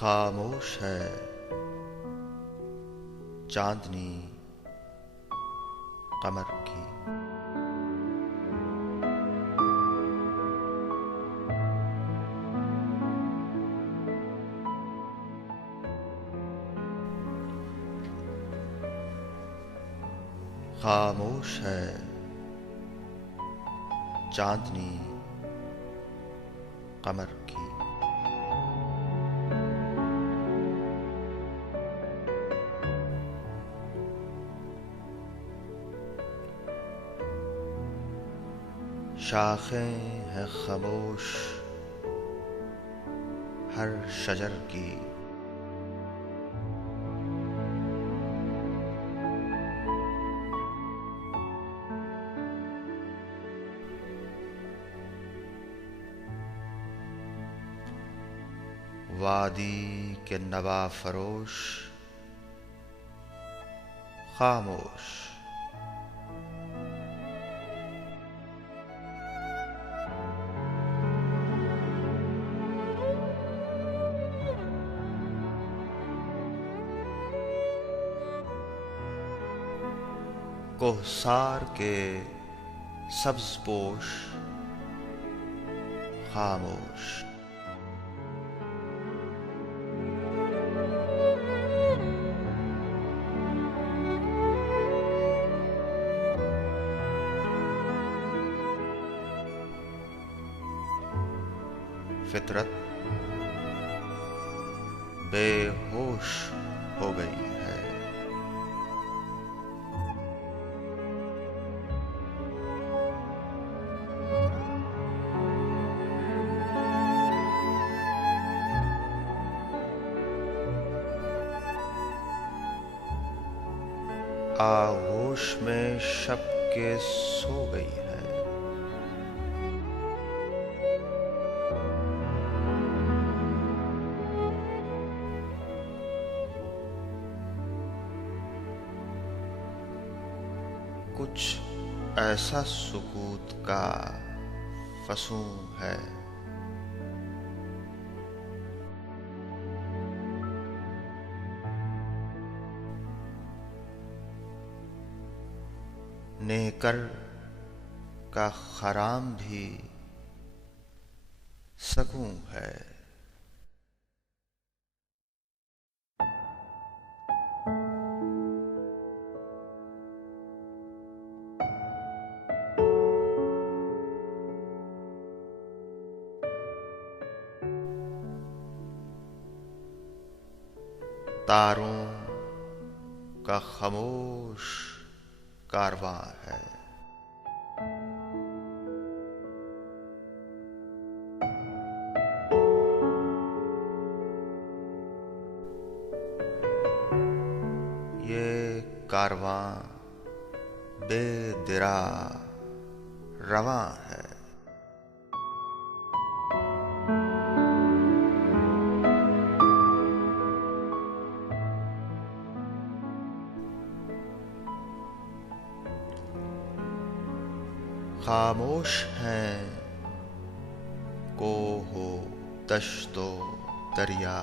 खामोश है चांदनी कमर की। खामोश है चांदनी कमर की। शाखें हैं खामोश हर शजर की। वादी के नवा फरोश खामोश। कोहसार के सब्ज़पोश खामोश। फितरत बेहोश हो गई है। आगोश में शब के सो गई है। कुछ ऐसा सुकूत का फसूं है। नेकर का खराम भी सकूं है। तारों का खामोश कारवां है। ये कारवां बेदिरा रवां है। खामोश हैं कोहो दश्तो दरिया।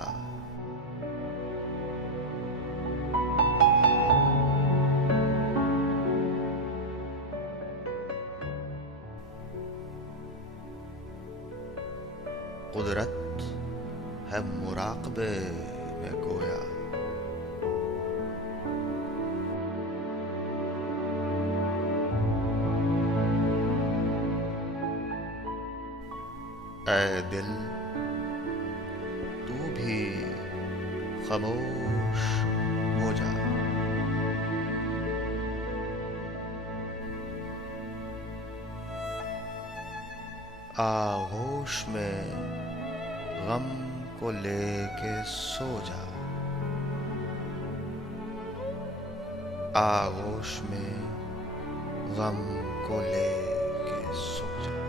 कुदरत है मुराक़बे में गोया। ऐ दिल तू भी खामोश हो जा। आगोश में गम को लेके सो जा। आगोश में गम को लेके सो जा।